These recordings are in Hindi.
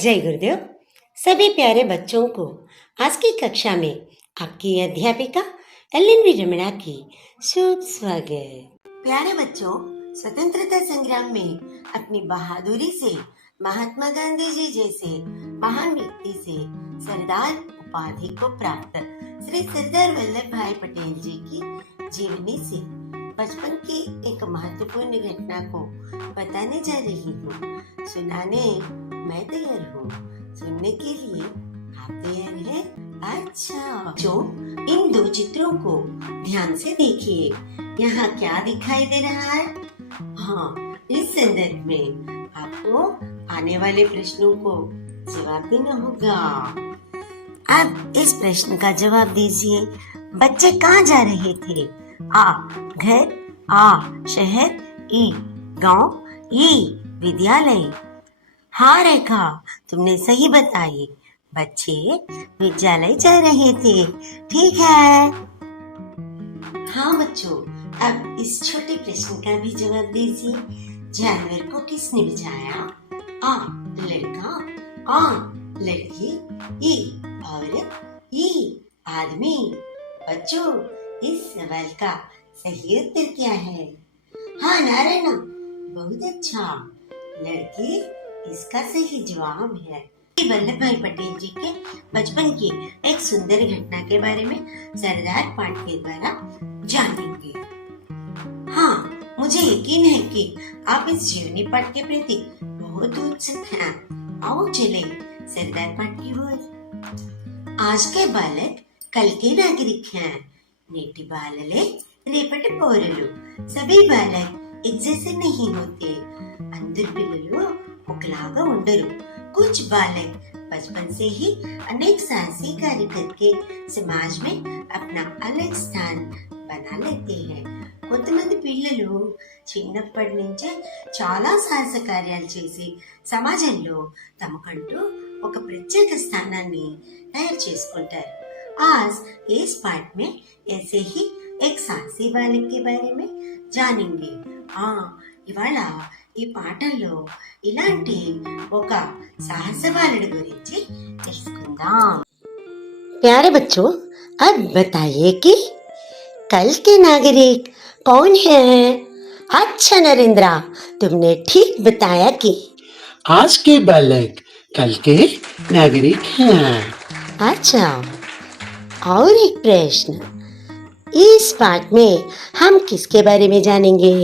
जय गुरुदेव। सभी प्यारे बच्चों को आज की कक्षा में आपकी अध्यापिका एल.एन.वी. रमणा की शुभ स्वागत। प्यारे बच्चों, स्वतंत्रता संग्राम में अपनी बहादुरी से महात्मा गांधी जी जैसे महान व्यक्ति से सरदार उपाधि को प्राप्त श्री सरदार वल्लभ भाई पटेल जी की जीवनी से बचपन की एक महत्वपूर्ण घटना को बताने जा रही हूँ। सुनाने मैं तैयार हूँ, सुनने के लिए आप तैयार हैं? अच्छा, जो इन दो चित्रों को ध्यान से देखिए। यहाँ क्या दिखाई दे रहा है? हाँ, इस संदर्भ में आपको आने वाले प्रश्नों को जवाब देना होगा। अब इस प्रश्न का जवाब दीजिए। बच्चे कहाँ जा रहे थे? आ घर, आ शहर, ई गांव, ई विद्यालय। हाँ रेखा, तुमने सही बताई। बच्चे विद्यालय जा रहे थे। ठीक है। हाँ बच्चों, अब इस छोटे प्रश्न का भी जवाब दीजिए। जानवर को किसने बचाया? आ लड़का, आ लड़की, ई औरत, ई आदमी। बच्चों, इस सवाल का सही उत्तर क्या है? हाँ नारायणा, बहुत अच्छा, लड़की इसका सही जवाब है। वल्लभ भाई पटेल जी के बचपन की एक सुंदर घटना के बारे में सरदार पाठ के द्वारा जानेंगे। हाँ, मुझे यकीन है कि आप इस जीवनी पाठ के प्रति बहुत उत्सुक हैं। आओ चले सरदार पाठ की ओर। आज के बालक कल के नागरिक हैं। नेटी बालले रेपट पौरलु। सभी बालक एक जैसे नहीं होते। अंदर पिल्ललु ఒకలాగా ఉండరు। कुछ बालक बचपन से ही अनेक साहसी कार्य करके समाज में अपना अलग स्थान बना लेते हैं। కొంతమంది పిల్లలు చిన్నప్పటి నుంచే చాలా సాహస కార్యాలు చేసి సమాజంలో తమకంటూ ఒక ప్రత్యేక స్థానాన్ని తయారు చేసుకుంటారు। आज इस पाठ में ऐसे ही एक साहसी बालक के बारे में जानेंगे। ఇవాళ ఈ పాఠంలో ఇలాంటి ఒక సాహస బాలుడి గురించి తెలుసుకుందాం। प्यारे बच्चों, अब बताइए कि कल के नागरिक कौन है? अच्छा नरेंद्रा, तुमने ठीक बताया कि आज के बालक कल के नागरिक हैं। अच्छा, और एक प्रश्न, इस पाठ में हम किसके बारे में जानेंगे?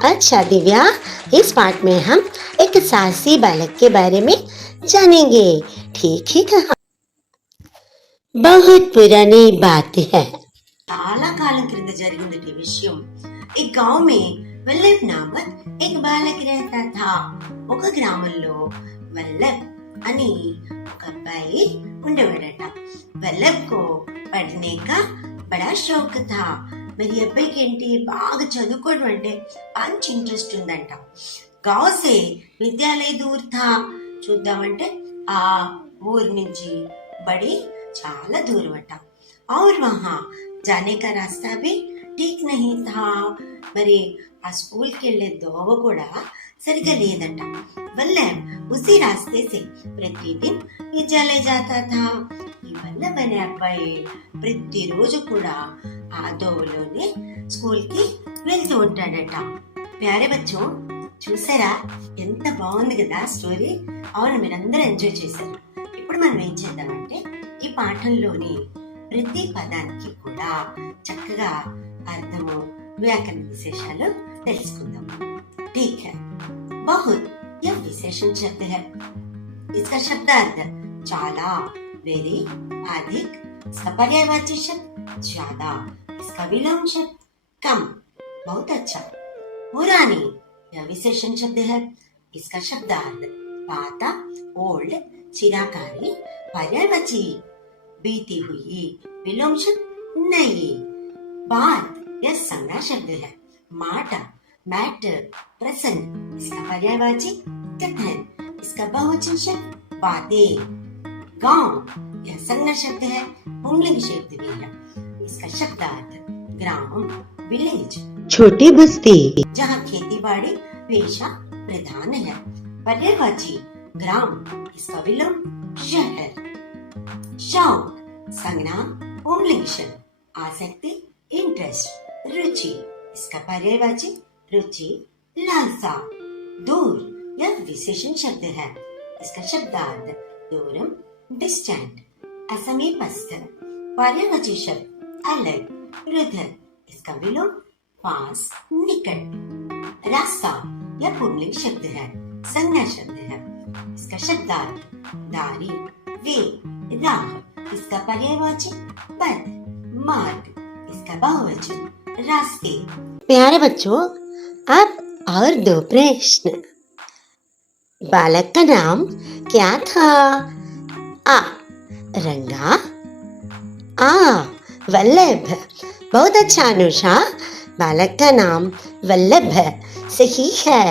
अच्छा दिव्या, इस पाठ में हम एक साहसी बालक के बारे में जानेंगे। ठीक ही कहा। बहुत पुरानी बात है। చాలా కాలం క్రింద జరిగింది విషయం। एक गांव में वल्लभ नामक एक बालक रहता था। ఒక గ్రామంలో वल्लभ అని ఒక అబ్బాయి ఉండేవాడట। वल्लभ को पढ़ने का बड़ा शौक था। మరి అబ్బాయికి ఏంటి, బాగా చదువుకోవడం అంటే మంచి ఇంట్రెస్ట్ ఉందంట। गांव से विद्यालय दूर था। చూద్దామంటే ఆ ఊరు నుంచి बड़ी చాలా దూరం అట। और वहाँ जाने का रास्ता भी ठीक नहीं था। మరి ఆ స్కూల్కి వెళ్ళే దోవ కూడా సరిగా లేదంట। वल्लभ उसी रास्ते से प्रतिदिन विद्यालय जाता था। ఈ వల్లభ్ అనే అబ్బాయి ప్రతిరోజు కూడా ఆ దోవలోనే స్కూల్ కి వెళ్తూ ఉంటాడట। ప్యారే బచ్చో, చూసారా ఎంత బాగుంది కదా స్టోరీ? అవును, మీరందరూ ఎంజాయ్ చేశారు। ఇప్పుడు మనం ఏం చేద్దామంటే ఈ పాఠంలోని ప్రతి పదానికి కూడా చక్కగా అర్థము, వ్యాకరణ విశేషాలు తెలుసుకుందాం। ठीक है। बहुत यह विशेषण शब्द है। इसका शब्दार्थ చాలా, वेरी, अधिक। इसका पर्यायवाची शब्द ज्यादा। इसका विलोम शब्द कम, बहुत अच्छा। पुरानी यह विशेषण शब्द है। इसका शब्दार्थ पाता, ओल्ड, चिराकारी। पर्यायवाची बीती हुई, विलोम शब्द नई। बात यह संज्ञा शब्द है। माटा, मैटर, प्रसन्न। इसका पर्यायवाची कथन। इसका बहुवचन शब्द बातें। गांव यह संज्ञा शब्द है, पुंलिंग शब्द भी है। इसका शब्दार्थ ग्राम, विलेज, छोटी बस्ती, जहाँ खेती बाड़ी पेशा प्रधान है। पर्यायवाची ग्राम, इसका विलोम शहर। शौक संज्ञा पुंलिंग शब्द, आसक्ति इंटरेस्ट। रुचि इसका पर्यायवाची रुचि लालसा। दूर यह विशेषण शब्द है, इसका शब्दार्थ दूरम डिस्टेंट, असमीपस्थ। पर्यायवाची शब्द अलग रुधिर, इसका विलोम पास निकट। रास्ता यह पुंलिंग शब्द है, संज्ञा शब्द है, इसका शब्दार्थ दारी वे राह, इसका पर्यायवाची पथ मार्ग, इसका बहुवचन रास्ते। प्यारे बच्चों, अब और दो प्रश्न। बालक का नाम क्या था? आ रंगा, आ वल्लभ। बहुत अच्छा अनुषा, बालक का नाम वल्लभ है, सही है।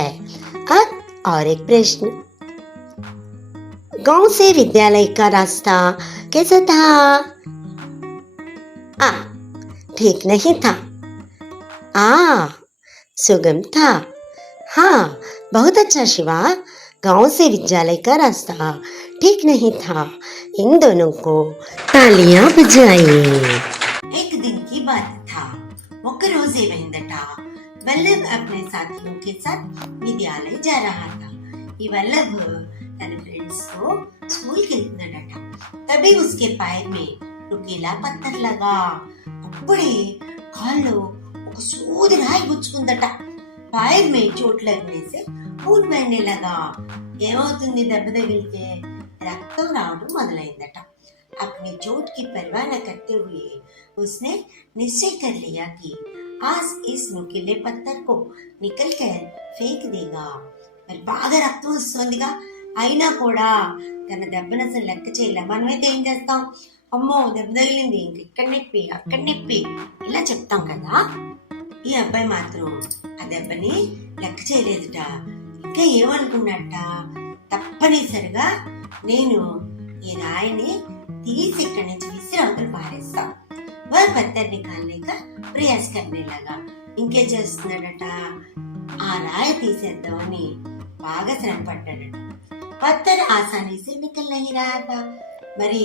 अब और एक प्रश्न। गांव से विद्यालय का रास्ता कैसा था? आ ठीक नहीं था, आ सुगम था। हाँ, बहुत अच्छा शिवा, गांव से विद्यालय का रास्ता ठीक नहीं था। इन दोनों को तालियां बजाइए। एक दिन की बात था, ఒక రోజు ఏమైందట, వల్లభ్ अपने साथियों के साथ विद्यालय जा रहा था। ఈ వల్లభ్ తన ఫ్రెండ్స్ తో స్కూల్ కి వెళ్తున్నాడట। तभी उसके पैर में नुकीला पत्थर लगा। అప్పుడే కాల్లో ఒక సూది రాయి గుచ్చుకుందట। पैर में चोट लगने से खून बहने लगा। ఏమవుతుంది దెబ్బ తగిలితే? రక్తం రావడం మొదలైందట। अपनी चोट की परवाह न करते हुए उसने निश्चय कर लिया कि आज इस नुकीले पत्थर को निकल कर फेंक देगा। మరి బాగా రక్తం వస్తుందిగా, అయినా కూడా తన దెబ్బను అసలు లెక్క చేయలే। మనమైతే ఏం చేస్తాం? అమ్మో దెబ్బ తగిలింది, ఇంక ఇక్కడ నొప్పి అక్కడ నొప్పి ఇలా చెప్తాం కదా। ఈ అబ్బాయి మాత్రం ఆ దెబ్బని లెక్క చేయలేదుట। ఇంకా ఏమనుకున్నట్ట, తప్పనిసరిగా నేను ఈ రాయిని తీసి ఇక్కడి నుంచి విసిరి అవతల పారేస్తా। वह पत्थर निकालने का प्रयास करने लगा। ఇంకే చేస్తున్నాడట, ఆ రాయి తీసేద్దామని బాగా శ్రమ పడ్డాడట। పత్తర్ ఆసానీ से निकल नहीं रहा था। మరి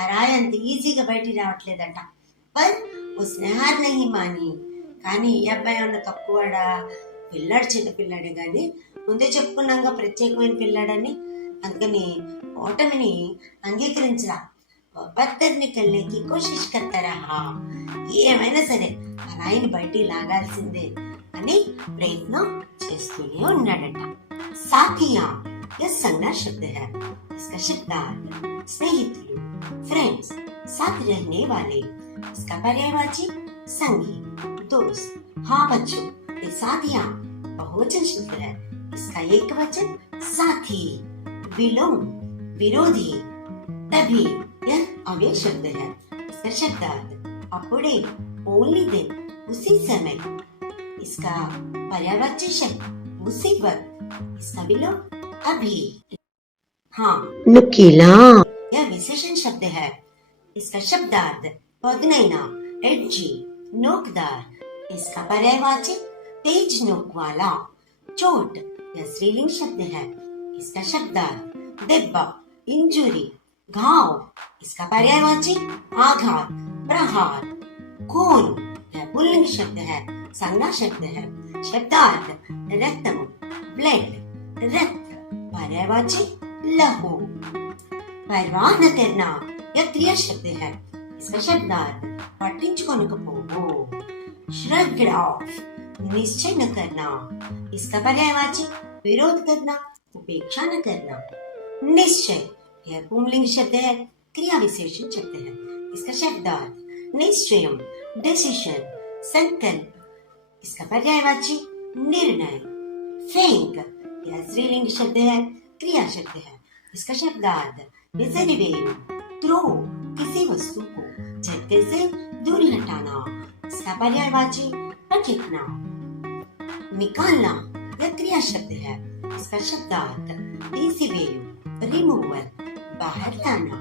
ఆ రాయి అంత ఈజీగా బయటికి రావట్లేదట। पर उसने हार नहीं मानी। కానీ ఈ అబ్బాయి ఉన్న తక్కువడా? పిల్లాడు చిన్న పిల్లాడే గాని ముందే చెప్పుకున్నాగా ప్రత్యేకమైన పిల్లాడని। అందుకని ఓటమిని అంగీకరించరా। पत्थर निकलने की कोशिश करता रहा। ఏమైనా సరే ఆ రాయిని బయటికి లాగాల్సిందే అని ప్రయత్నం చేస్తూనే ఉన్నాడట। साथियां यह संज्ञा शब्द है, इसका शब्दार्थ स्नेहितुలు फ्रेंड्स, साथ रहने वाले। इसका पर्यायवाची संगी दोस्त। हाँ बच्चों, ये साथियां बहुवचन शब्द है, इसका एकवचन साथी। विलोम विरोधी। तभी यह अव्यय शब्द है, इसका शब्दार्थ अప్పుడే ओनली देन उसी समय। इसका पर्यायवाची शब्द उसी वक्त, इसका विलोम अभी। हाँ नुकीला यह विशेषण शब्द है, इसका शब्दार्थ पगनैना एडजी नोकदार। इसका पर्यायवाची तेज नोक वाला। चोट यह स्त्रीलिंग शब्द है, इसका शब्दार्थ दिब्बा इंजुरी घाव। इसका पर्यायवाची आघात प्रहार। खून यह पुल्लिंग शब्द है, संज्ञा शब्द है, शब्दार्थ रक्तम ब्लड रक्त। पर्यायवाची लहू। परवाह न करना यह क्रिया शब्द है, इसका शब्दार्थ पट्टिंచుకొనకపోవు। श्रग ऑफ निश्चय न करना। इसका पर्यायवाची विरोध करना उपेक्षा न करना। निश्चय यह पुंलिंग शब्द है, क्रिया विशेषण शब्द है, इसका शब्दार्थ निश्चयम डिसीजन संकल्प। इसका पर्यायवाची निर्णय। फेंक यह स्त्रीलिंग शब्द है, क्रिया शब्द है, इसका शब्दार्थ विसर्जन थ्रो किसी वस्तु को झटके से दूर हटाना। इसका पर्यायवाची पटकना। निकालना यह क्रिया शब्द है, इसका शब्दार्थ तीसीवेयु रिमूवल बाहर लाना।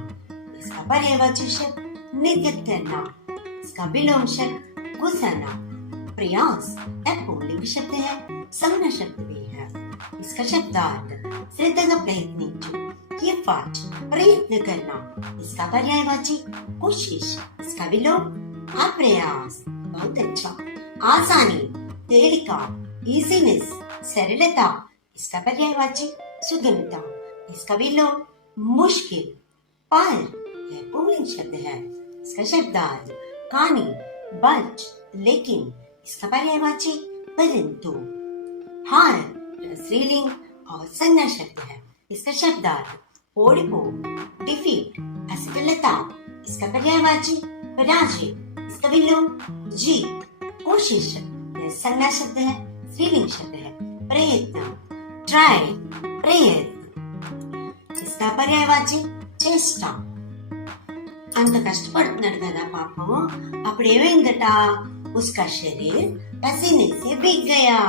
इसका पर्यायवाची शब्द निर्गत करना, इसका विलोम शब्द घुसाना। प्रयास एक पुल्लिंग शब्द है, संज्ञा शब्द भी है, इसका शब्दार्थ श्रद्धा प्रयत्निंचु। एफर्ट प्रयत्न करना, इसका पर्यायवाची कोशिश, इसका विलोम अप्रयास। बहुत अच्छा। आसानी, तेलिका, इजीनेस, सरलता, इसका पर्यायवाची सुगमता, इसका विलोम मुश्किल। पर यह पुल्लिंग शब्द है, इसका शब्दार्थ कानी, बट, लेकिन, इसका पर्यायवाची परंतु। हार स्त्रीलिंग और संज्ञा शब्द है, इसका शब्दार्थ ओडिपो, डिफीट, असफलता, इसका पर्यायवाची पराजय, इसका विलोम जीत। कोशिश यह संज्ञा शब्द है, स्त्रीलिंग शब्द है। प्रयत्न ट्राई, प्रयत्न, इसका पर्याయవాచి చేష్ట। అంత కష్టపడుతున్నాడు కదా పాపం, అప్పుడు ఏమైందట, उसका शरीर पसीने से भीग गया,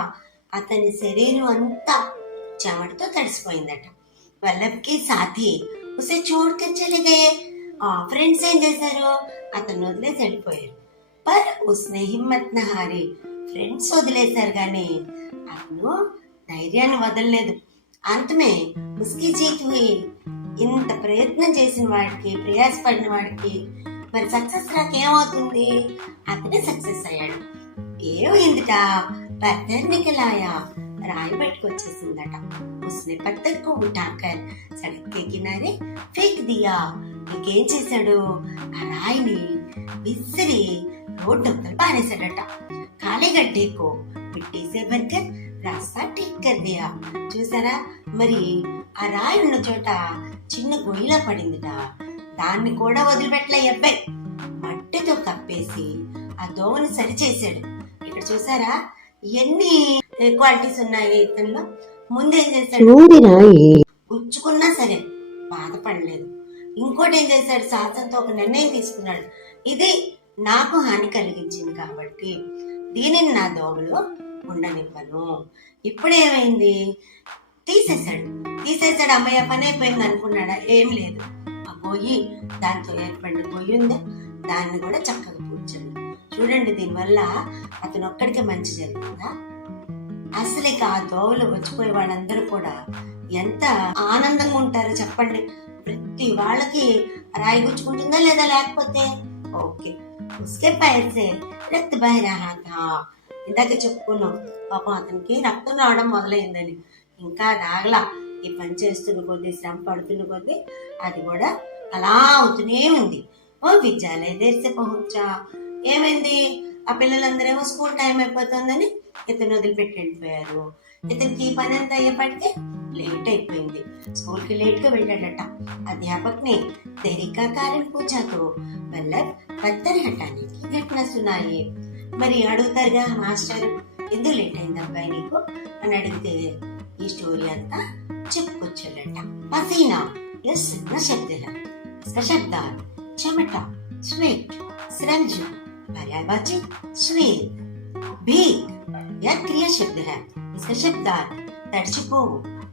అతని శరీరం అంతా చెమటతో తడిసిపోయిందట। వల్లభ్ కి సాథీ ఉసే छोड़कर चले गए, ఫ్రెండ్స్ ఏం చేశారు, అతను వదిలేసి వెళ్ళిపోయారు। పర్ ఉస్నే హిమ్మత్ న హారి, ఫ్రెండ్స్ వదిలేశారు కానీ అతను ధైర్యాన్ని వదలలేదు। అంతమే ఉస్కి జీత్ హుయి, ఇంత ప్రయత్నం చేసిన వాడికి, ప్రయాసపడిన వాడికి మరి సక్సెస్ రాకేమవుతుంది, అతనే సక్సెస్ అయ్యాడు। ఏమైందిట, పత్తర్ నికలాయా, రాయి బయటకు వచ్చేసిందట। ఉస్నే పత్తర్ కు ఉఠాకర్ సడక్ కే కినారే ఫేక్ దియా, ఇంకేం చేశాడు, ఆ రాయిని విసిరి రోడ్డు అవతల పారేశాడట। ఖాళీ గడ్డేకో మిట్టి సే భర్కర్ రాస్తా ఠీక్ కర్ దియా। చూసారా, మరి ఆ రాయి ఉన్న చోట చిన్న గొయ్యిలా పడిందిట, దాన్ని కూడా వదిలిపెట్టలే అబ్బాయి, మట్టితో కప్పేసి ఆ దోవని సరిచేసాడు। ఇక్కడ చూసారా ఎన్ని క్వాలిటీస్ ఉన్నాయి ఇతనిలో। ముందేం చేశాడు, గుచ్చుకున్నా సరే బాధపడలేదు। ఇంకోటి ఏం చేశాడు, సాహసంతో ఒక నిర్ణయం తీసుకున్నాడు, ఇది నాకు హాని కలిగించింది కాబట్టి దీనిని నా దోవలో ఉండనివ్వను। ఇప్పుడేమైంది, తీసేసాడు, అమ్మయ్య పని అయిపోయింది అనుకున్నాడా, ఏం లేదు, ఆ గొయ్యి, దాంతో ఏర్పడిన గొయ్యి ఉందా, దాన్ని కూడా చక్కగా పూడ్చాడు। చూడండి, దీనివల్ల అతను ఒక్కడికే మంచి జరిగిందా, అసలు ఇక ఆ దోవలు వచ్చిపోయే వాళ్ళందరూ కూడా ఎంత ఆనందంగా ఉంటారో చెప్పండి। ప్రతి వాళ్ళకి రాయి గుచ్చుకుంటుందా లేదా, లేకపోతే ఓకే ఉస్కే పైర్ సే రక్త బహ రహా థా, ఇందాక చెప్పుకున్నాం పాపం అతనికి రక్తం రావడం మొదలైందని, ఇంకా రాగలా, ఈ పని చేస్తున్న కొద్దీ, శ్రమ పడుతున్న కొద్దీ అది కూడా అలా అవుతూనే ఉంది। ఓ విద్యాలయ దేశ పహుంచా, ఏమైంది, ఆ పిల్లలందరేమో స్కూల్ టైం అయిపోతుందని ఇతను వదిలిపెట్టి వెళ్ళిపోయారు। ఇతనికి ఈ పని అంతా అయ్యేపటికే లేట్ అయిపోయింది, స్కూల్ కి లేట్ గా వెళ్ళాడట। అధ్యాపక్ నే దేరీ కా కారణం పూछा तो వల్లభ్ పత్తర్ హటానే కి ఘటన సునాయి। మరి అడుగుతారుగా మాస్టర్, ఎందుకు లేట్ అయింది అబ్బాయి నీకు అని అడిగితే ఈ స్టోరీ అంతా చెప్పుకొచ్చాడట। పసీనా यह संज्ञा शब्द है, इसका शब्दार्थ चमटा, स्वेट, श्रमजीवी, पर्यायवाची श्वेत। भीग यह क्रिया शब्द है, इसका शब्दार्थ तड़चिपो,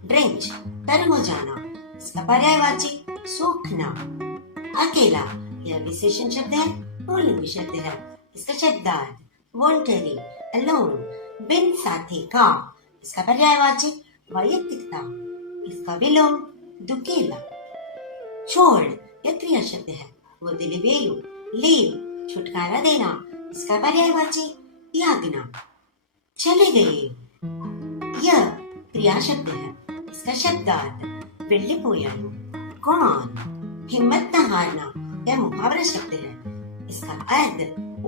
ड्रेंच, तरंग हो जाना, इसका पर्यायवाची सूखना। अकेला यह विशेषण शब्द है, पुल्लिंग शब्द है, इसका शब्दार्थ वॉलंटरी, अलोन, बिन साथी का, इसका पर्यायवाची वैयक्तिकता, इसका विलोम दुकेला। छोड़ यह क्रिया शब्द है, वदिलिवेयु, लीव, छुटकारा देना, इसका पर्यायवाची त्यागना। चले गए यह क्रिया शब्द है, इसका शब्दार्थ వెళ్ళిపోయాడు। कौन हिम्मत न हारना यह मुहावरा शब्द है, इसका अर्थ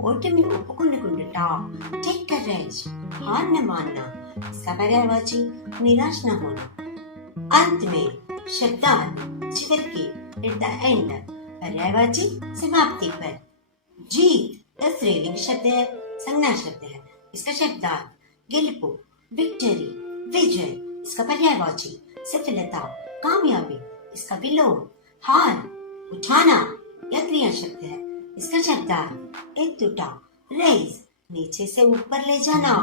ఓటమి ఒప్పుకొనుకుంటా, टेक करेज, हार न मानना, इसका पर्यायवाची निराश न होना। अंत में शब्दार्थ चिवरकी, एट द एंड, पर्यायवाची समाप्ति पर। जीत यह स्त्रीलिंग शब्द है, संज्ञा शब्द है, इसका शब्दार्थ गेलुपु, विक्टरी, विजय, इसका पर्यायवाची सफलता, कामयाबी, इसका विलोम हार, उठाना यह क्रिया शब्द है, इसका शब्दार्थ एकजुटा, रेज, नीचे से ऊपर ले जाना,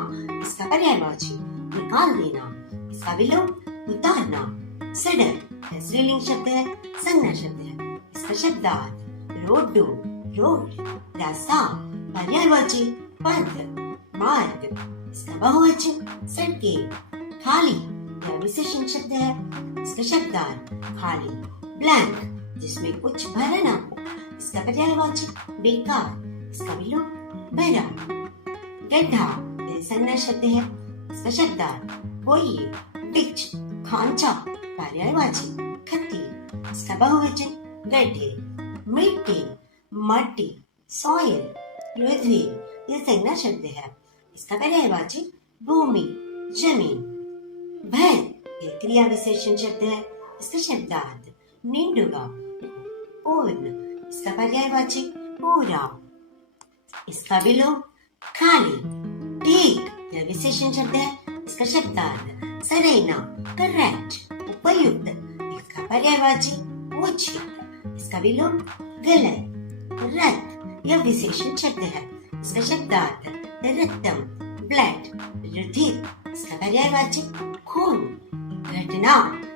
इसका पर्यायवाची निकाल देना, इसका विलोम उतारना। सडक यह स्त्रीलिंग शब्द है, संज्ञा शब्द है, इसका शब्दार्थ रोड्डू, रोड, रास्ता, पर्यायवाची पथ, मार्ग, इसका बहुवचन सड़कें, खाली, यह विशेषण शब्द है। इसका शब्दार्थ खाली, ब्लैंक, जिसमें कुछ भरा ना हो। इसका पर्यायवाची बेकार, इसका विलोम बहरा। गड्ढा यह संज्ञा शब्द है। इसका शब्दार्थ बोइए, डिच, खांचा, पर्यायवाची खत्ती, इसका बहुवचन गड्ढे। मिट्टी, मट्टी, सॉइल, पृथ्वी यह संज्ञा शब्द है। इसका पर्यायवाची भूमि, जमीन। भर यह क्रिया विशेषण शब्द है। इसका शब्दार्थ निंडुगा, पूर्ण, इसका पर्यायवाची पूरा। इसका विलोम खाली। ठीक यह विशेषण शब्द है। इसका शब्दार्थ सरेना, करेक्ट, उपयुक्त, इसका पर्यायवाची उचित, इसका विलोम गलत। रथ यह विशेषण शब्द है। इसका शब्दार्थ रक्तम, ब्लड, रुधिर, इसका पर्यायवाची खून। घटना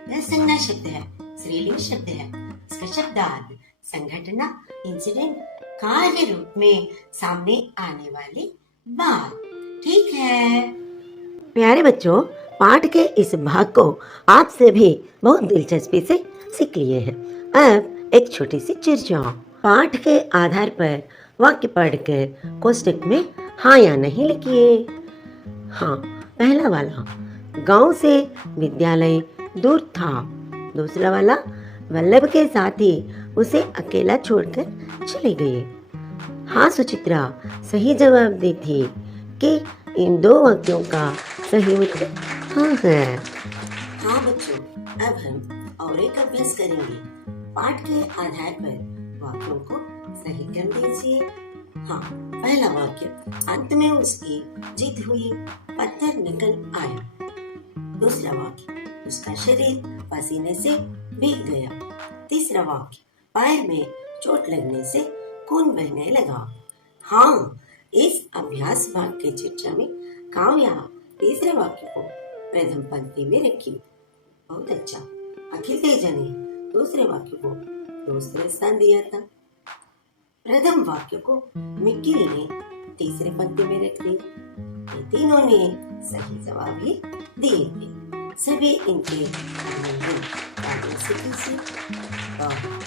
यह संज्ञा शब्द है, स्त्रीलिंग शब्द है। इसका शब्दार्थ संघटना, इंसिडेंट, कार्य रूप में सामने आने वाली बात। ठीक है प्यारे बच्चों, पाठ के इस भाग को आप सभी बहुत दिलचस्पी से सीख लिए हैं। अब एक छोटी सी चर्चा। पाठ के आधार पर वाक्य पढ़कर कोष्टक में हाँ या नहीं लिखिए। हाँ, पहला वाला, गांव से विद्यालय दूर था। दूसरा वाला, वल्लभ के साथी उसे अकेला छोड़कर चले गए। हाँ सुचित्रा सही जवाब दी थी कि इन दो वाक्यों का सही उत्तर हाँ है। हाँ बच्चों, अब हम और एक अभ्यास करेंगे। पाठ के आधार पर वाक्यों को सही क्रम दीजिए। हाँ, पहला वाक्य, अंत में उसकी जीत हुई, पत्थर निकल आया। दूसरा वाक्य, उसका शरीर पसीने से भीग गया। तीसरा वाक्य, पैर में चोट लगने से खून बहने लगा। हाँ, इस अभ्यास भाग के चर्चा में काव्या तीसरे वाक्य को प्रथम पंक्ति में रखी। बहुत अच्छा। अखिल तेजा ने दूसरे वाक्य को दूसरे स्थान दिया था। प्रथम वाक्य को मिक्किल ने तीसरे पंक्ति में रख दिया। ये तीनों ने सही जवाब ही दिए थे। सभी इनके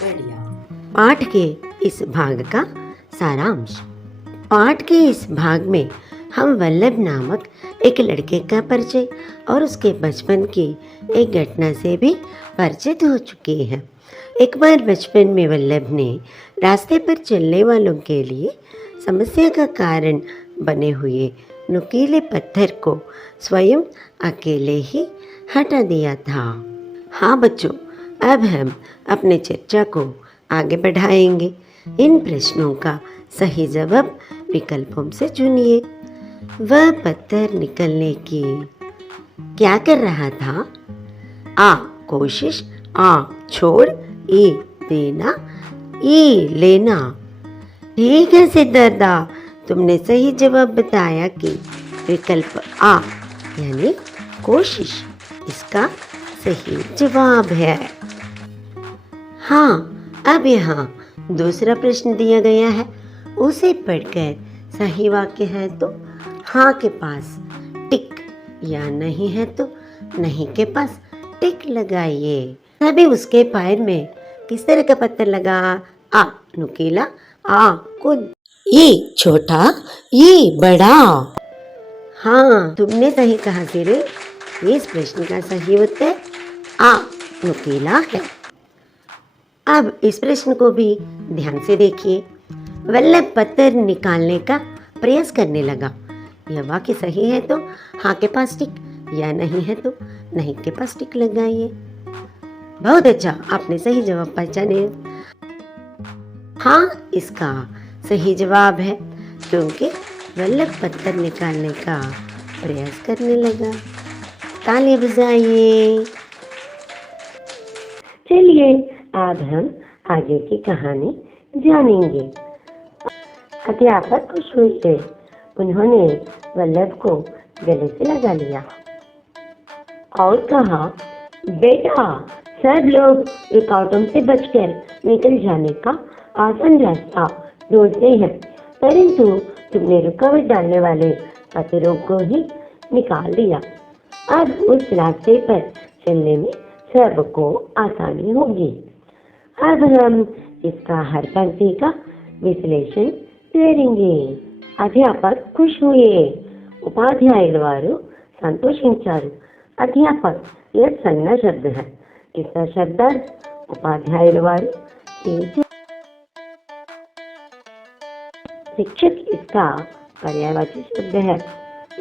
बढ़िया। पाठ के इस भाग का सारांश। पाठ के इस भाग में हम वल्लभ नामक एक लड़के का परिचय और उसके बचपन की एक घटना से भी परिचित हो चुके हैं। एक बार बचपन में वल्लभ ने रास्ते पर चलने वालों के लिए समस्या का कारण बने हुए नुकीले पत्थर को स्वयं अकेले ही हटा दिया था। हाँ बच्चों, अब हम अपने चर्चा को आगे बढ़ाएंगे। इन प्रश्नों का सही जवाब विकल्पों से चुनिए। वह पत्थर निकलने की क्या कर रहा था? आ कोशिश, आ छोड़, ई देना, ई लेना। ठीक है सिद्धार्था, तुमने सही जवाब बताया कि विकल्प आ यानी कोशिश इसका सही जवाब है। हाँ, अब यहाँ दूसरा प्रश्न दिया गया है, उसे पढ़कर सही वाक्य है तो हाँ के पास टिक या नहीं है तो नहीं के पास टिक लगाइए। तभी उसके पैर में किस तरह का पत्थर लगा? आ नुकीला, आ खुद, ये छोटा, ये बड़ा। हाँ, तुमने सही कहा सिरे। इस प्रश्न का सही उत्तर आ नुकीला है। अब इस प्रश्न को भी ध्यान से देखिए। वल्लभ पत्थर निकालने का प्रयास करने लगा। यह वाक्य सही है तो हाँ के पास टिक, या नहीं है तो नहीं के पास टिक लगाइए। बहुत अच्छा, आपने सही जवाब पहचाने। हाँ इसका सही जवाब है क्योंकि वल्लभ पत्थर निकालने का प्रयास करने लगा। तालियां बजाइए। चलिए अब हम आगे की कहानी जानेंगे। अध्यापक खुश हुए थे। उन्होंने वल्लभ को गले से लगा लिया और कहा, बेटा सब लोग रुकावटों से बचकर निकल जाने का आसान रास्ता ढूंढते हैं, परंतु तुमने रुकावट डालने वाले पत्थरों को ही निकाल दिया। अब उस रास्ते पर चलने में सबको आसानी होगी। अब हम इसका हर पंक्ति का विश्लेषण करेंगे। అధ్యాపక్ ఖుష్ హుయే, उपाध्याయుల వారు సంతోషించారు। अध्यापक यह संज्ञा शब्द है। इसका शब्दार्थ उपाध्यायुల वाరు टीचर। शिक्षक इसका पर्यायवाची शब्द है।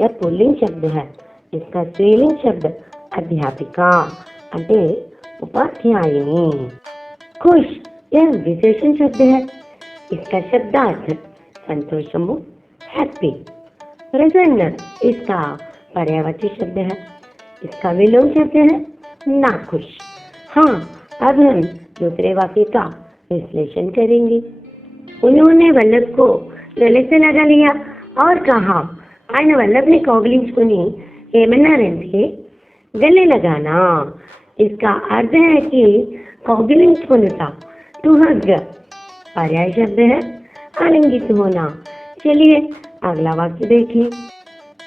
यह पुल्लिंग शब्द है। इसका स्त्रीलिंग शब्द अध्यापिका అంటే उपाध्यायिनी। खुश यह विशेषण शब्द है। इसका शब्दार्थ संतोषमु हैप्पी। प्रसन्न इसका पर्यायवाची शब्द है। इसका विलोम शब्द है नाखुश। हाँ, अब हम दूसरे वाक्य का विश्लेषण करेंगे। उन्होंने वल्लभ को गले से लगा लिया और कहा, ఆయన వల్లభని కౌగిలించుకుని ఏమన్నారంటే गले लगाना। इसका अर्थ है कि कौगिलिंచుకునుట, टू हग। पर्याय शब्द है आलिंगित होना। चलिए अगला वाक्य देखिए।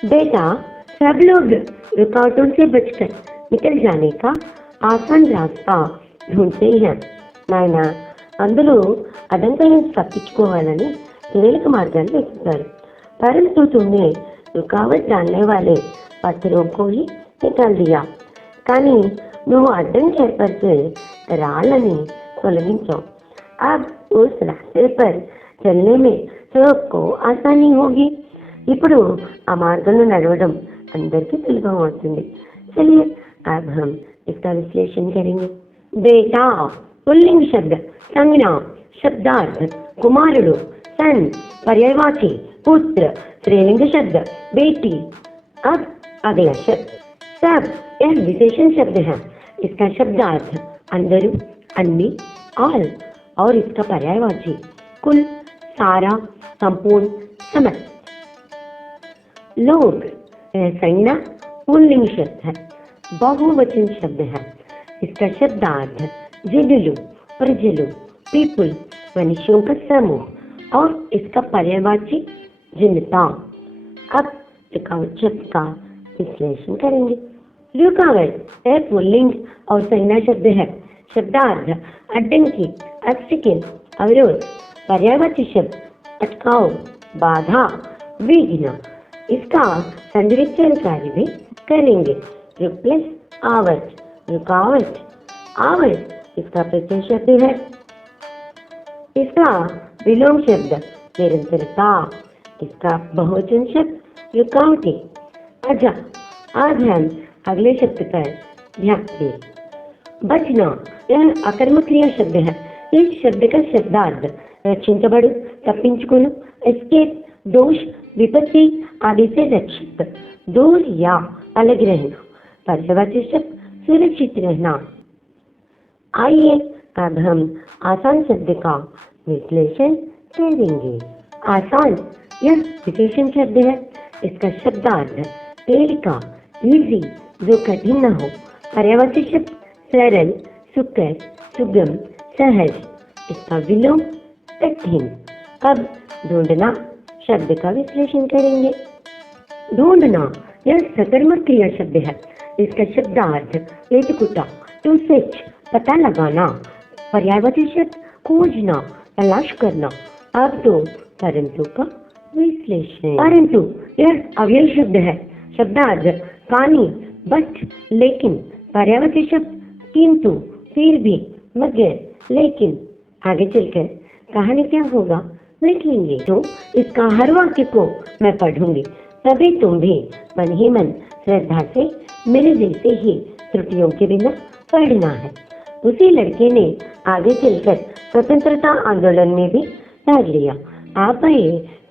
बेटा, सब लोग रुकावटों से बचकर निकल जाने का आसान रास्ता ढूंढते हैं। నాయన, అందరూ అడ్డంకుల నుంచి తప్పించుకోవాలని తేలిక మార్గాన్ని వెతుకుతారు। परंतु तुमने रुकावट डालने वाले पत्थरों को ही निकाल दिया। కానీ నువ్వు అడ్డంకి ఏర్పరిచే రాళ్ళని తొలగించావు। अब उस रास्ते पर चलने में सबको आसानी होगी। ఇప్పుడు ఆ మార్గంలో నడవడం అందరికీ సులభం అవుతుంది। चलिए अब हम इसका विश्लेषण करेंगे। बेटा पुल्लिंग शब्द संज्ञा शब्दार्थ कुमारुడు। सन पर्यायवाची पुत्र स्त्रीलिंग शब्द बेटी। अब अगला शब्द सब यह विशेषण शब्द है। इसका शब्दार्थ अंदरू अन्नी ऑल और इसका पर्यायवाची कुल सारा संपूर्ण समस्त। लोग यह संज्ञा पुल्लिंग शब्द है, बहुवचन शब्द है। इसका शब्दार्थ जनुలు प्रजలు पीपुल मनुष्यों का समूह और इसका पर्यायवाची जनता। अब रुकावट शब्द का विश्लेषण करेंगे। रुकावट यह पुल्लिंग और संज्ञा शब्द है। शब्दार्थ अड्डंकी obstacle अवरोध। पर्यायवाची शब्द अटकाव बाधा विघ्न। इसका संधिविच्छेद कार्य भी करेंगे। रिप्लेस आवट रुकावट। आवट इसका प्रत्यय शब्द है। इसका विलोम शब्द निरंतरता। इसका बहुवचन शब्द रुकावटें। अच्छा, आज हम अगले शब्द पर ध्यान दें। बचना यह अकर्मक क्रिया शब्द है। इस शब्द का शब्दार्थ रक्षिंचबडु तप्पिंచుకును एस्केप दोष विपत्ति आदि से रक्षित दूर या अलग रहना। पर्यायवाची शब्द सुरक्षित रहना। आइए अब हम आसान शब्द का विश्लेषण करेंगे। आसान यह विशेषण शब्द है। इसका शब्दार्थ तేలిక इजी जो कठिन न हो। पर्यायवाची शब्द सरल सुकर सुगम सहज। इसका विलोम कठिन। अब ढूंढना शब्द का विश्लेषण करेंगे। ढूंढना यह सकर्मक क्रिया शब्द है। इसका शब्दार्थ वेतुकुटा टू सर्च पता लगाना। पर्यायवाची शब्द खोजना तलाश करना। अब तो परंतु का विश्लेषण। परंतु यह अव्यय शब्द है। शब्दार्थ कानी बट लेकिन। पर्यायवाची शब्द किंतु फिर भी मगर लेकिन। आगे चलकर कहानी क्या होगा देखेंगे। तो इसका हर वाक्य को मैं पढ़ूंगी, तभी तुम भी मन ही मन श्रद्धा से मेरे जैसे ही त्रुटियों के बिना पढ़ना है। उसी लड़के ने आगे चलकर स्वतंत्रता आंदोलन में भी भाग लिया। ఆపై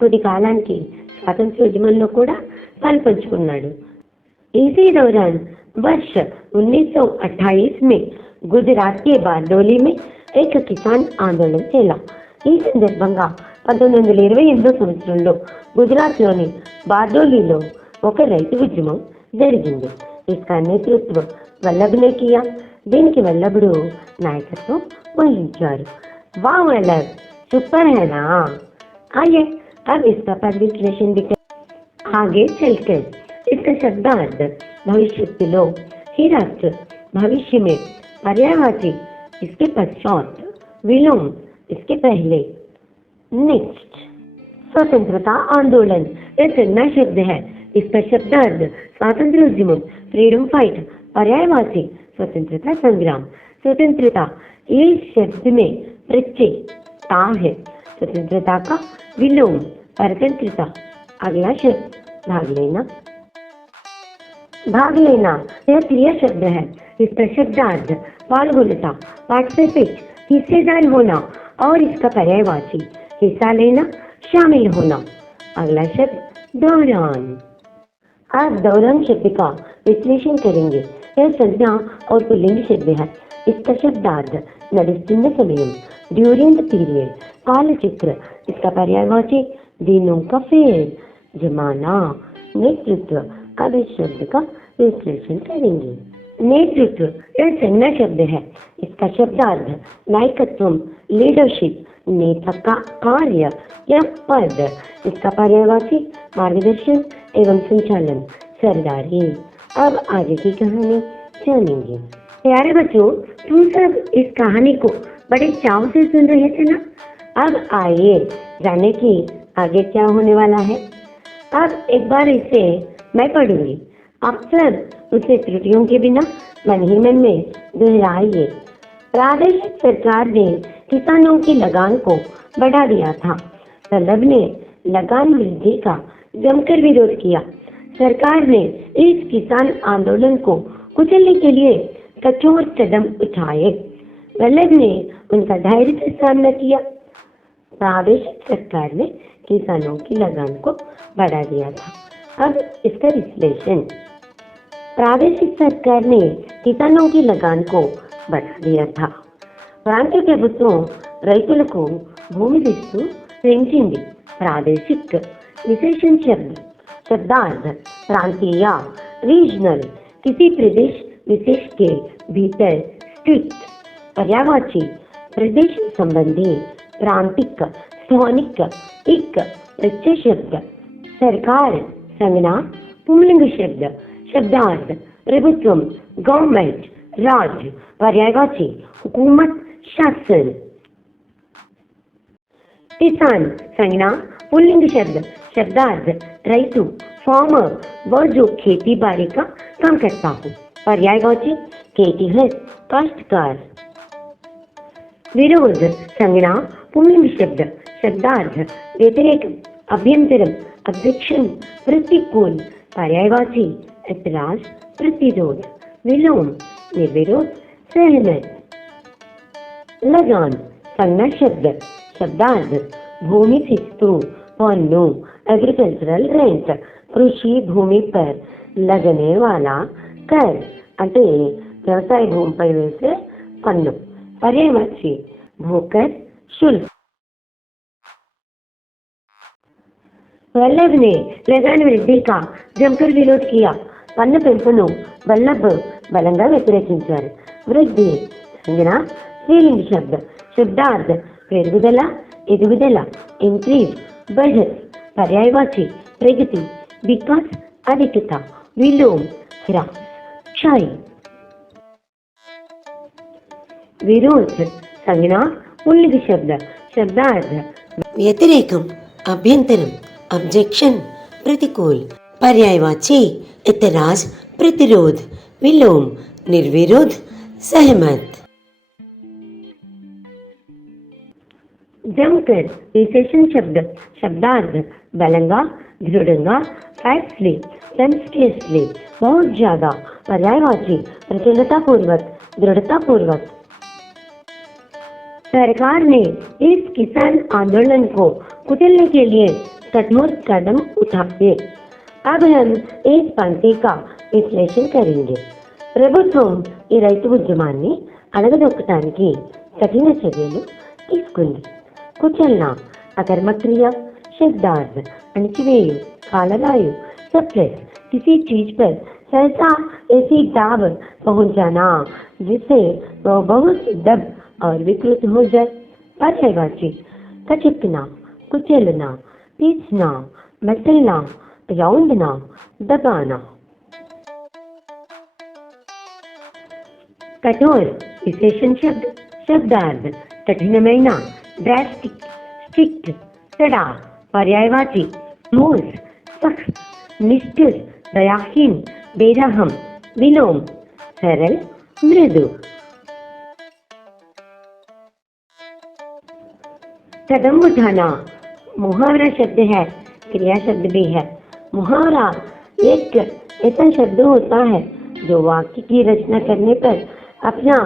కొద్ది కాలానికి స్వాతంత్ర ఉద్యమంలో కూడా పాల్పంచుకున్నాడు। इसी दौरान वर्ष 1928 में गुजरात के बारडोली में एक किसान आंदोलन चला। ఈ సందర్భంగా 1928 సంవత్సరంలో గుజరాత్లోని బార్డోలీలో ఒక రైతు ఉద్యమం జరిగింది। इसका नेतृत्व वल्लभ ने किया। దీనికి వల్లభుడు నాయకత్వం వహించారు। वाह वल्लभ, सुपर है ना। आइए अब इसका पद विश्लेषण भी करें। आगे चलकर इसका शब्दार्थ भविष्यत्తులో ही राष्ट्र भविष्य में, पर्यायवाची इसके पश्चात, विलोम इसके पहले, नेक्स्ट। स्वतंत्रता आंदोलन यह संज्ञा शब्द है। इसका शब्दार्थ स्वातंत्र्य उद्यम, फ्रीडम फाइट, पर्यायवाची स्वतंत्रता संग्राम। स्वतंत्रता इस शब्द में प्रत्यय ता है। स्वतंत्रता का विलोम परतंत्रता। अगला शब्द भाग लेना। भाग लेना यह क्रिया शब्द है। इसका शब्दार्थ पाल्गुनता, पार्टिसिपेट हिस्सेदार होना और इसका पर्यायवाची हिस्सा लेना, शामिल होना। अगला शब्द दौरान। आप दौरान शब्द का विश्लेषण करेंगे। यह संज्ञा और पुल्लिंग शब्द है। इसका शब्दार्थ नड़िस्तुन्न समयम, ड्यूरिंग द पीरियड, कालचक्र। इसका पर्यायवाची दिनों का फेर, जमाना, नेतृत्व। अब इस शब्द का विश्लेषण करेंगे। नेतृत्व यह संज्ञा शब्द है। इसका शब्दार्थ नायकत्व, लीडरशिप, नेता का कार्य या पद। इसका पर्यायवाची मार्गदर्शन एवं संचालन, सरदारी। अब आगे की कहानी जानेंगे। प्यारे बच्चों, तुम सब इस कहानी को बड़े चाव से सुन रहे थे ना? अब आइए जाने की आगे क्या होने वाला है। अब एक बार इसे मैं पढ़ूंगी, आप सब उसे त्रुटियों के बिना मन ही मन में दोहराइए। प्रादेशिक सरकार ने किसानों की लगान को बढ़ा दिया था। वल्लभ ने लगान वृद्धि का जमकर विरोध किया। सरकार ने इस किसान आंदोलन को कुचलने के लिए कठोर कदम उठाए। वल्लभ ने उनका धैर्य से सामना किया। प्रादेशिक सरकार ने किसानों की लगान को बढ़ा दिया था। अब इसका विश्लेषण। प्रादेशिक सरकार ने किसानों की लगान को बढ़ा दिया था। ప్రాంత ప్రభుత్వం రైతులకు భూమి ఇస్తూ పెంచింది। प्रादेशिक विशेषण शब्द शब्दार्थ प्रांतीय, रीजनल, किसी प्रदेश विशेष के भीतर स्थित। पर्यायवाची प्रदेश संबंधी, प्रांतिक, स्थानिक, इक प्रत्यय शब्द। सरकार संज्ञा पुल्लिंग शब्द। शब्दार्थ प्रभुत्व, गवर्नमेंट, राज्य। पर्यायवाची हुकूमत, शासन। किसान संज्ञा पुल्लिंग शब्द। शब्दार्थ रैतु, फार्मर, वह जो खेती बाड़ी का काम करता हो। पर्यायवाची खेतीहर, काश्तकार। विरोध संज्ञा पुल्लिंग शब्द। शब्दार्थ व्यतिरेक, अभ्यंतरम, ऑब्जेक्शन, प्रतिकूल। पर्यायवाची ऐतराज, प्रतिरोध। विलोम निर्विरोध, सहमत। लगान संज्ञा शब्द। शब्दार्थ भूमि शिस्तु, पन्नु, एग्रीकल्चरल रेंट, कृषि भूमि पर लगने वाला कर అంటే వ్యవసాయ భూమిపై వేసే పన్ను। पर्यायवाची भूकर, शुल्क। वल्लभ ने लगान वृद्धि का जमकर विरोध किया। పన్ను పెంపును వల్లభ్ బలంగా వ్యతిరేకించారు। వృద్ధి సంజ్ఞ స్త్రీలింగ శబ్ద। శబ్దార్థ పెరుగుదల, ఎదుగుదల, ఇంక్రీజ్, बढ़त। पर्यायवाची प्रगति, विकास, अधिकता। विलोम ह्रास, क्षय। विरोध संज्ञा पुल्लिंग शब्द। शब्दार्थ व्यतिरेकम, अभ्यंतरम, ऑब्जेक्शन, प्रतिकूल। पर्यायवाची ऐतराज, प्रतिरोध। विलोम निर्विरोध, सहमत। जमकर विशेषण शब्द। शब्दार्थ बलंगा, दृढ़ंगा, फैक्टली, टेम्पस्टियसली, बहुत ज्यादा। पर्यायवाची प्रचंडता पूर्वक, दृढ़ता पूर्वक। सरकार ने इस किसान आंदोलन को कुचलने के लिए कठोर कदम उठाए। अब हम इस पंक्ति का विश्लेषण करेंगे। ప్రభుత్వం ఈ రైతు ఉద్యమాన్ని అణగదొక్కడానికి కఠిన చర్యలు తీసుకుంది। कुचलना अकर्मक्रिय, शब्दार्थ अणचिवेयु, कालरायु, सप्रेस, किसी चीज पर सहसा ऐसी दाब पहुंच जाना जिससे वह बहुत दब और विकृत हो जाए। पर्यायवाची कचकना, कुचलना, पीसना, मसलना, रौंदना, दबाना। कठोर विशेषण शब्द शब्दार्थ कठिनమైన, ड्रास्टिक, स्ट्रिक्ट, सड़ा, पर्यायवाची, ठोस, सख्त, निष्ठुर, दयाहीन, बेरहम, विलोम, सरल, मृदु। कदम उठाना मुहावरा शब्द है, क्रिया शब्द भी है। मुहावरा एक ऐसा शब्द होता है जो वाक्य की रचना करने पर अपना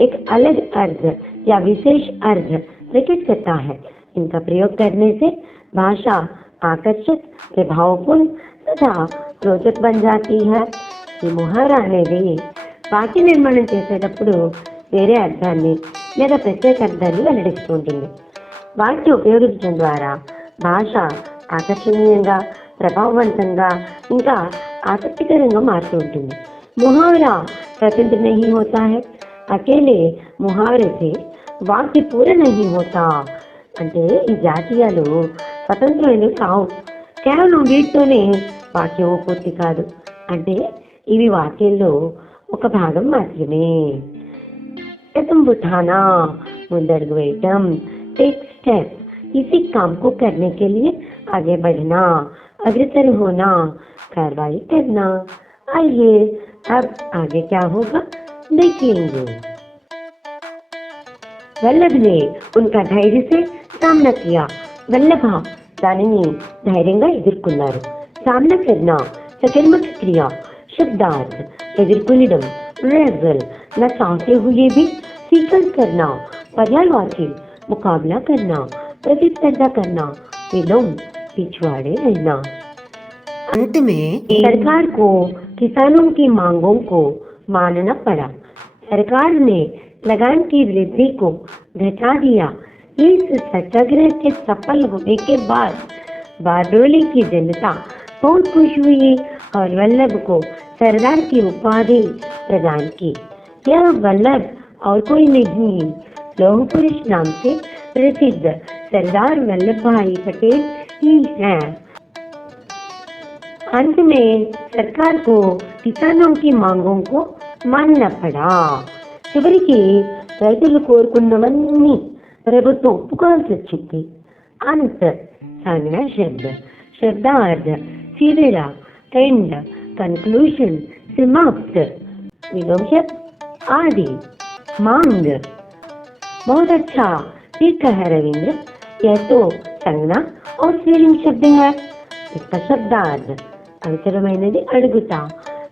एक अलग अर्थ या विशेष अर्थ प्रकट करता है। इनका प्रयोग करने से भाषा आकर्षक, प्रभावपूर्ण तथा रोचक बन जाती है। ఈ ముహావరా అనేది వాక్య నిర్మాణం చేసేటప్పుడు వేరే అర్థాన్ని లేదా ప్రత్యేక అర్థాన్ని వెల్లడిస్తూ ఉంటుంది. వాటిని ఉపయోగించడం ద్వారా భాష ఆకర్షణీయంగా, ప్రభావవంతంగా ఇంకా ఆసక్తికరంగా మారుతూ ఉంటుంది. मुहावरा स्वतंत्र नहीं होता है, अकेले मुहावरे से वाक्य पूरा नहीं होता. అంటే ఈ జాతీయాలు స్వతంత్రమైనవి కావు, కేవలం వీటితోనే వాక్యం పూర్తి కాదు. అంటే ఇవి వాక్యంలో ఒక భాగం మాత్రమే. कदम उठाना, ముందడుగు వేయటం, टेक स्टेप, किसी काम को करने के लिए आगे बढ़ना, अग्रसर होना, कार्रवाई करना. आइए अब आगे क्या होगा देखेंगे. वल्लभ ने उनका धैर्य से सामना किया. वल्लभ దానిని ధైర్యంగా ఎదుర్కొన్నారు. సామనా करना सकर्मक क्रिया, शब्दार्थ ఎదుర్కొనడం, रेजल न चाहते हुए भी स्वीकार करना, पर्यायवाची मुकाबला करना, प्रतिस्पर्धा करना, विलोम पिछवाड़े रहना. अंत में सरकार को किसानों की मांगों को मानना पड़ा. सरकार ने लगान की वृद्धि को घटा दिया. इस सत्याग्रह के सफल होने के बाद बारडोली की जनता बहुत खुश हुई और वल्लभ को सरदार की उपाधि प्रदान की. यह वल्लभ और कोई नहीं, लौह पुरुष नाम से प्रसिद्ध सरदार वल्लभ भाई पटेल ही हैं. अंत में सरकार को किसानों की मांगों को मानना पड़ा. చివరికి రైతులు కోరుకున్నవన్నీ ప్రభుత్వం ఒప్పుకోవాల్సి వచ్చింది. अंत संज्ञा शब्द, शब्दार्थ सिरा, एंड, कंक्लूजन, समाप्त, विलोम शब्द आदि, मांग. बहुत अच्छा ठीक है रविंद्र, यह तो संज्ञा और स्त्रीलिंग शब्द है. इसका शब्दार्थ అవసరమైనది అడుగుతా,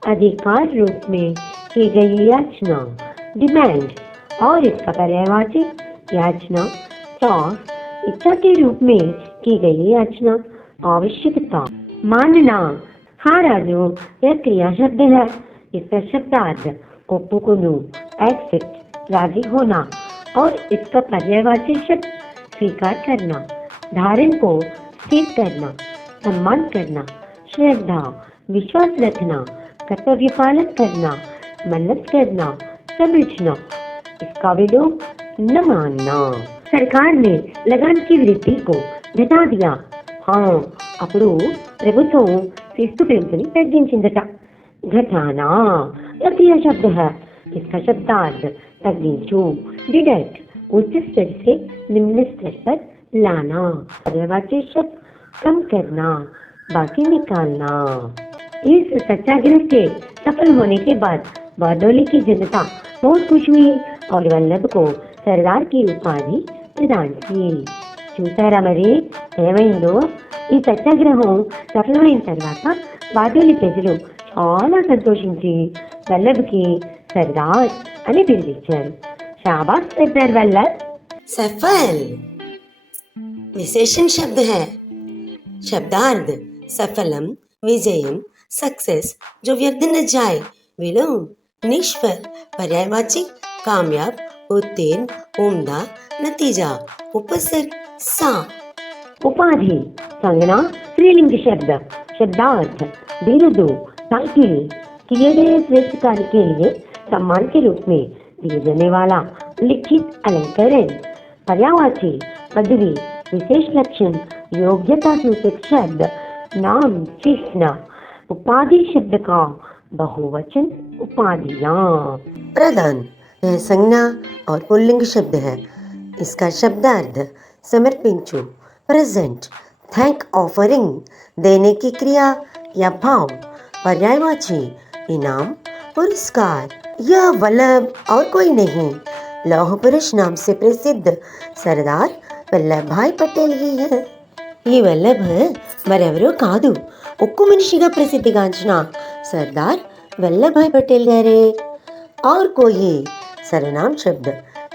अधिकार रूप में की गई याचना, डिमांड, और इसका पर्यायवाची याचना, चॉस, इच्छा के रूप में की गई याचना, आवश्यकता. मानना हाँ राजू, यह क्रिया शब्द है. इसका शब्दार्थ ఒప్పుకొను, एक्सेप्ट, राजी होना, और इसका पर्यायवाची शब्द स्वीकार करना, धारण को स्थिर करना, सम्मान करना, श्रद्धा, विश्वास रखना, कर्तव्य पालन करना, मन्नत करना, समझना. इसका विलोम न मानना. सरकार ने लगान की वृद्धि को घटा दिया. हाँ, అప్పుడు ప్రభుత్వం శిస్తు పెంపుని తగ్గించిందట. घटाना यह क्रिया शब्द है. इसका शब्दार्थ तग्గించు, डिडक्ट, उच्च स्तर से निम्न स्तर पर लाना, पर्यायवाची शब्द कम करना, बाकी निकालना. इस सत्याग्रह के सफल होने के बाद बारडोली की जनता बहुत खुश हुई और वल्लभ को सरदार की उपाधि प्रदान की. చూసారా మరి ఏమైందో? ఈ సత్యాగ్రహం సఫలమైన తర్వాత బార్డోలి ప్రజలు చాలా సంతోషించి వల్లభ్కి సర్దార్ అని పిలిపించారు. शाबाश सरदार वल्लभ. सफल विशेषण शब्द है. शब्दार्थ सफलम, विजयम, सक्सेस, जो व्यर्थ न जाए. विलोम निष्फल, पर्यायवाची कामयाब, उत्तीर्ण, उम्दा, नतीजा. उपसर्ग सा. उपाधि संज्ञा स्त्रीलिंग शब्द, शब्दार्थ बिरुदु, टाइटल, किए गए श्रेष्ठ कार्य के लिए सम्मान के रूप में दिए जाने वाला लिखित अलंकरण. पर्यायवाची पदवी, विशेष लक्षण, योग्यता सूचक शब्द, नाम चिह्न। उपाधि शब्द का बहुवचन उपाधियां। प्रधान यह संज्ञा और पुल्लिंग शब्द है। इसका शब्दार्थ समर्पिंचु, प्रेजेंट, थैंक ऑफरिंग, देने की क्रिया या भाव, पर्यायवाची, इनाम, पुरस्कार। यह वल्लभ और कोई नहीं, लौह पुरुष नाम से प्रसिद्ध सरदार वल्लभ भाई पटेल ही है। ఈ వల్లభ మరెవరో కాదు, ఉక్కు మనిషిగా ప్రసిద్ధిగాంచిన సర్దార్ వల్లభాయ్ పటేల్ గారే. और कोई सर्वनाम शब्द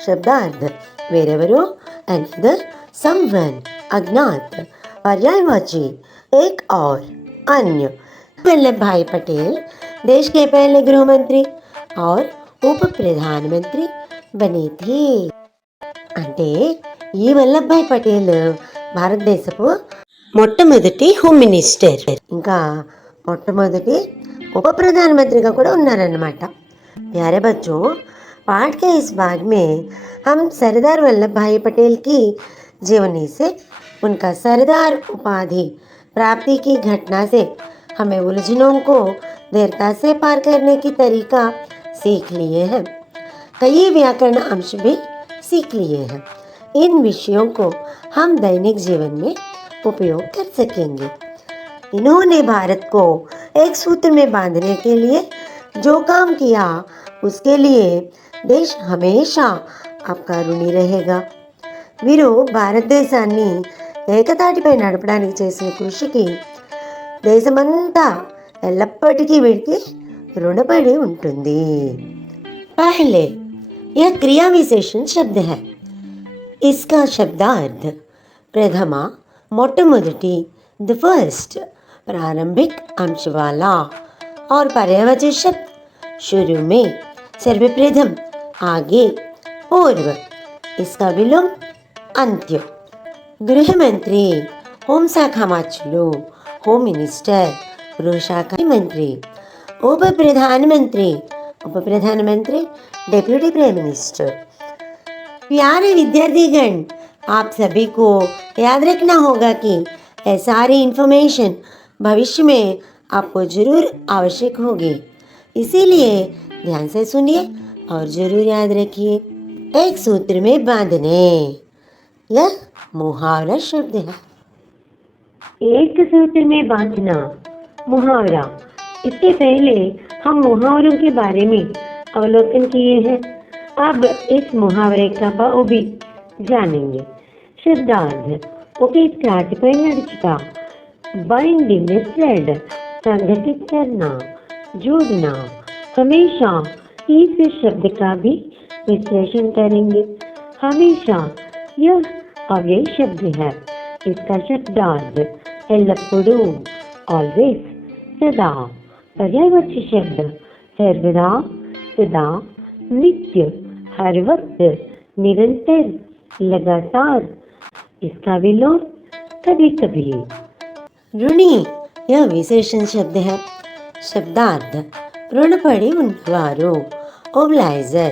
शब्दार्थ वेरेवरो, अनदर, समवन, अज्ञात, पर्यायवाची, एक और, अन्य। वल्लभ भाई पटेल देश के पहले गृह मंत्री और उप प्रधानमंत्री बने थे. అంటే ఈ వల్లభాయ్ పటేల్ భారతదేశపు మొట్టమొదటి హోమ్ మినిస్టర్, ఇంకా మొట్టమొదటి ఉప ప్రధానమంత్రిగా కూడా ఉన్నారన్నమాట. प्यारे बच्चों, पाठ के इस भाग में हम सरदार वल्लभ भाई पटेल की जीवनी से उनका सरदार उपाधि प्राप्ति की घटना से हमें उलझनों को धीरता से पार करने की तरीका सीख लिए हैं. कई व्याकरण अंश भी सीख लिए हैं. इन विषयों को हम दैनिक जीवन में उपयोग कर सकेंगे. इन्होंने भारत को एक सूत्र में बांधने के लिए जो काम किया उसके लिए देश हमेशा आपका ऋणी रहेगा. వీరు భారతదేశాన్ని ఏకతాటిపై నడపడానికి చేసిన కృషికి దేశమంతా ఎల్లప్పటికీ వీరికి రుణపడి ఉంటుంది. पहले यह क्रिया विशेषण शब्द है. इसका शब्दार्थ प्रथमा, मोटमोदटी, द फर्स्ट, प्रारंभिक अंश वाला, और पर्यायवाची शब्द शुरू में, सर्वप्रथम, आगे, पूर्व. इसका विलोम अंत्य. गृह मंत्री, होम शाखा माचुलू, होम मिनिस्टर, गृह शाखा मंत्री. उप प्रधानमंत्री, उप प्रधानमंत्री, डेप्यूटी प्राइम मिनिस्टर. प्यारे विद्यार्थीगण, आप सभी को याद रखना होगा कि यह सारी इन्फॉर्मेशन भविष्य में आपको जरूर आवश्यक होगी, इसीलिए ध्यान से सुनिए और जरूर याद रखिए. एक सूत्र में बांधने, यह मुहावरा शब्द है. एक सूत्र में बांधना मुहावरा. इसके पहले हम मुहावरों के बारे में अवलोकन किए हैं. अब इस मुहावरे का भाव भी जानेंगे. शब्दार्थ ओके कार्ड पर नड़चता, बाइंडिंग थ्रेड, संगठित करना, जोड़ना. हमेशा इस शब्द का भी विश्लेषण करेंगे. हमेशा यह अव्यय शब्द है. इसका शब्दार्थ एल्लप्पुडू, ऑलवेज, सदा. पर्यायवाची शब्द सर्वदा, सदा, नित्य, हर वक्त, निरंतर, लगातार. इसका विलोम कभी कभी. ऋणी यह विशेषण शब्द है. शब्दार्थ ऋणपड़ी उन्नवारो, ओब्लाइजर,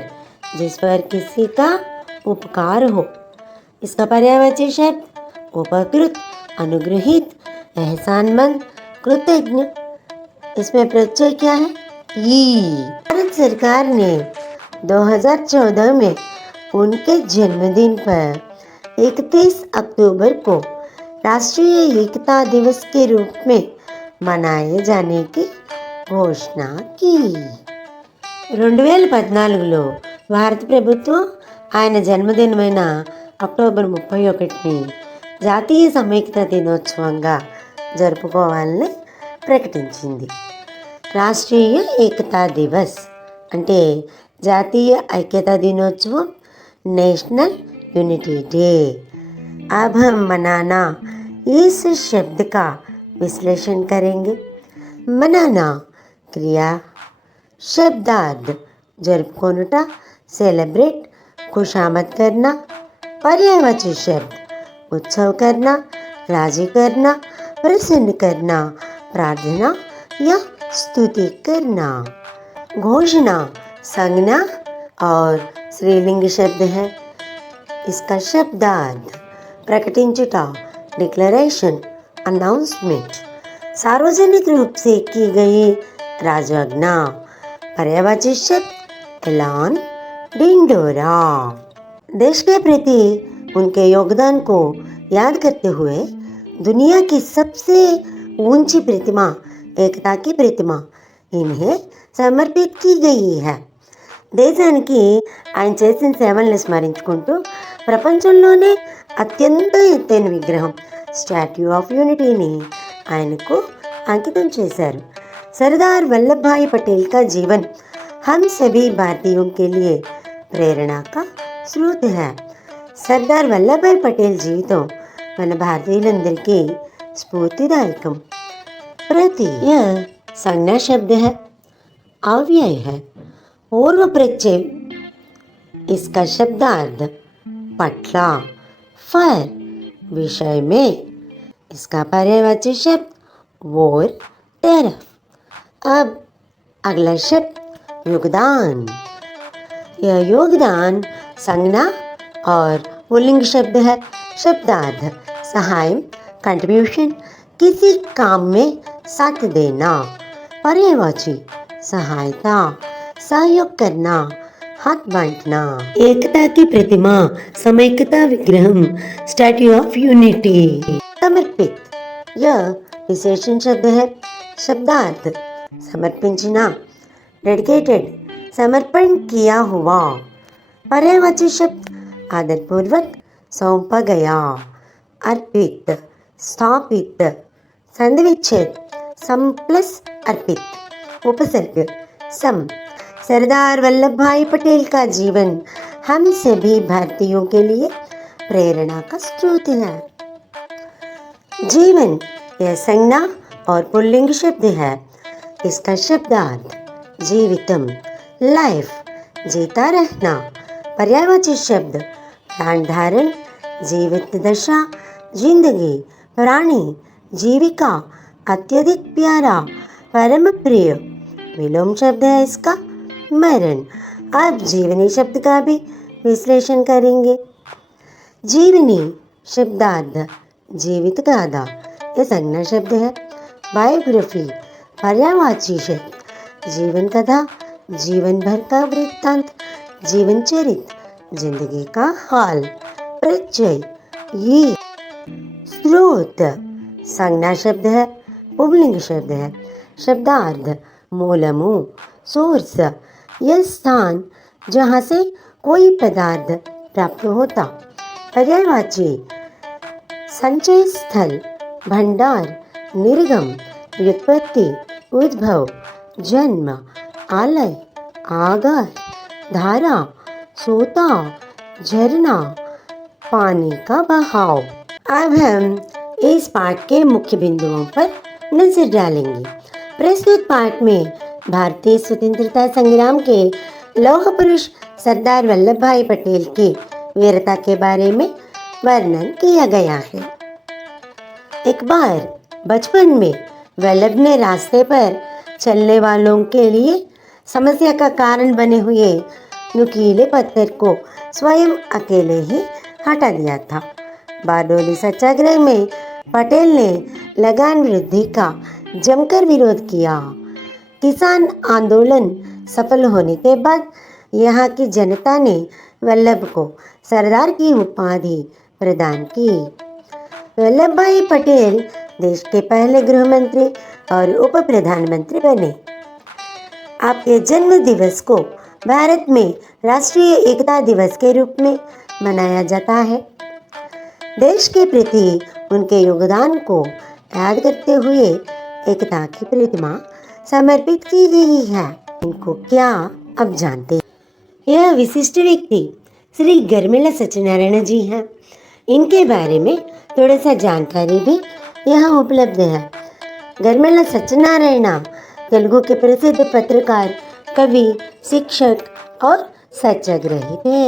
जिस पर किसी का उपकार हो. इसका पर्यायवाची शब्द उपकृत, अनुग्रहित, एहसानमंद, कृतज्ञ. इसमें प्रत्यय क्या है? ई. भारत सरकार ने 2014 में उनके जन्मदिन पर 31 अक्टूबर को राष्ट्रीय एकता दिवस के रूप में मनाए जाने की घोषणा की. 2014లో భారత ప్రభుత్వం ఆయన జన్మదినమైన అక్టోబర్ 31ని జాతీయ సమైక్యతా దినోత్సవంగా జరుపుకోవాలని ప్రకటించింది. రాష్ట్రీయ ఏకతా దివస్ అంటే జాతీయ ఐక్యతా దినోత్సవం, नेशनल यूनिटी डे. अब हम मनाना इस शब्द का विश्लेषण करेंगे. मनाना क्रिया, शब्दार्थ जरुपुकोनुटा, सेलिब्रेट, खुशामद करना. पर्यायवाची शब्द उत्सव करना, राजी करना, प्रसन्न करना, प्रार्थना या स्तुति करना. घोषणा संज्ञा और स्त्रीलिंग शब्द है. इसका शब्दार्थ प्रकटिंचुटा, डिक्लेरेशन, अनाउंसमेंट. सार्वजनिक रूप से की गई राजवग्ना, पर्यायवाची शब्द एलान डिंडोरा। देश के प्रति उनके योगदान को याद करते हुए दुनिया की सबसे ऊंची प्रतिमा, एकता की प्रतिमा, इन्हें समर्पित की गई है। దేశానికి ఆయన చేసిన సేవల్ని స్మరించుకుంటూ ప్రపంచంలోనే అత్యంత ఎత్తైన విగ్రహం స్టాట్యూ ఆఫ్ యూనిటీని ఆయనకు అంకితం చేశారు। सरदार वल्लभ भाई पटेल का जीवन हम सभी भारतीयों के लिए प्रेरणा का स्रोत है। सरदार वल्लभ भाई पटेल జీవితం మన భారతీయులందరికీ స్ఫూర్తిదాయకం। प्रति यह संज्ञा शब्द है, अव्यय है, पूर्व प्रत्यय, इसका शब्दार्थ पटला, फर, विषय में, इसका पर्यायवाची शब्द वोर, तरफ। अब अगला शब्द योगदान। यह योगदान संज्ञा और पुल्लिंग शब्द है। शब्दार्थ सहाय, कंट्रीब्यूशन, किसी काम में साथ देना। पर्यायवाची सहायता, सहयोग करना, हाथ बांटना। एकता की प्रतिमा, समैक्यता विग्रहम, स्टैट्यू ऑफ यूनिटी। समर्पित, यह विशेषण शब्द है। शब्दार्थ समर्पिंचना, डेडिकेटेड, समर्पण किया हुआ। पर्यायवाची शब्द आदरपूर्वक सौंपा गया। अर्पित, स्थापित। संधि विच्छेद, सम प्लस अर्पित। उपसर्ग सम। सरदार वल्लभ भाई पटेल का जीवन हम सभी भारतीयों के लिए प्रेरणा का स्रोत है। जीवन यह संज्ञा और पुल्लिंग शब्द है। इसका शब्दार्थ जीवितम, लाइफ, जीता रहना। पर्यायवाची शब्द प्राण धारण, जीवित दशा, जिंदगी, प्राणी, जीविका, अत्यधिक प्यारा, परम प्रिय। विलोम शब्द है इसका मरण। अब जीवनी शब्द का भी विश्लेषण करेंगे। जीवनी शब्दार्थ जीवित गाथा, यह संज्ञा शब्द है। बायोग्राफी पर्यायवाची शब्द जीवन कथा, जीवन भर का वृत्तांत, जीवन चरित्र, जिंदगी का हाल। परिचय ये स्रोत संज्ञा शब्द है, पुल्लिंग शब्द है। शब्दार्थ मूलमु, सोर्स, यह स्थान जहाँ से कोई पदार्थ प्राप्त होता। पर्यायवाची संचय स्थल, भंडार, निर्गम, व्युत्पत्ति, उद्भव, जन्म, आलय, आगार, धारा, सोता, झरना, पानी का बहाव। अब हम इस पाठ के मुख्य बिंदुओं पर नजर डालेंगे। प्रस्तुत पाठ में भारतीय स्वतंत्रता संग्राम के लौह पुरुष सरदार वल्लभ भाई पटेल की वीरता के बारे में वर्णन किया गया है। एक बार बचपन में वल्लभ ने रास्ते पर चलने वालों के लिए समस्या का कारण बने हुए नुकीले पत्थर को स्वयं अकेले ही हटा दिया था। बारडोली सत्याग्रह में पटेल ने लगान वृद्धि का जमकर विरोध किया। किसान आंदोलन सफल होने के बाद यहाँ की जनता ने वल्लभ को सरदार की उपाधि प्रदान की। वल्लभ भाई पटेल देश के पहले गृह मंत्री और उप प्रधानमंत्री बने। आपके जन्म दिवस को भारत में राष्ट्रीय एकता दिवस के रूप में मनाया जाता है। देश के प्रति उनके योगदान को याद करते हुए एकता की प्रतिमा समर्पित की गई है। इनको क्या अब जानते हैं। यह विशिष्ट व्यक्ति श्री गर्मिला सत्यनारायण जी हैं। इनके बारे में थोड़ा सा जानकारी भी यहाँ उपलब्ध है। गर्मिला सत्यनारायण तेलुगु के प्रसिद्ध पत्रकार, कवि, शिक्षक और सत्याग्रही थे।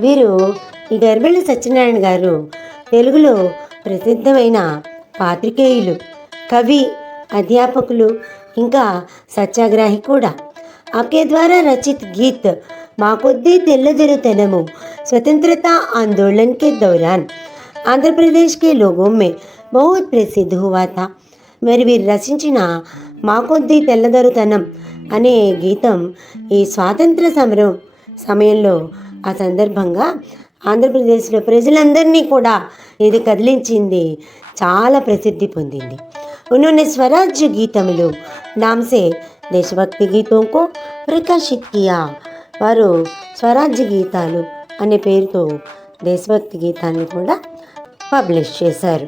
వీరు ఈ గర్మిళ్ళ సత్యనారాయణ గారు తెలుగులో ప్రసిద్ధమైన పాత్రికేయులు, కవి, అధ్యాపకులు, ఇంకా సత్యాగ్రహి కూడా। आपके द्वारा रचित गीत माकोद्दी तेल्लदोरतनमु स्वतंत्रता आंदोलन के दौरान आंध्र प्रदेश के लोगों में बहुत प्रसिद्ध हुआ था। మరి వీరు రచించిన మా కొద్దీ తెల్లదొరతనం అనే గీతం ఈ స్వాతంత్ర సమరం సమయంలో ఆ సందర్భంగా ఆంధ్రప్రదేశ్లో ప్రజలందరినీ కూడా ఇది కదిలించింది, చాలా ప్రసిద్ధి పొందింది. उन्होंने स्वराज्य गीतములు नाम से దేశభక్తి గీతం కో ప్రకాశిత్ కియా. వారు స్వరాజ్య గీతాలు అనే పేరుతో దేశభక్తి గీతాన్ని కూడా పబ్లిష్ చేశారు.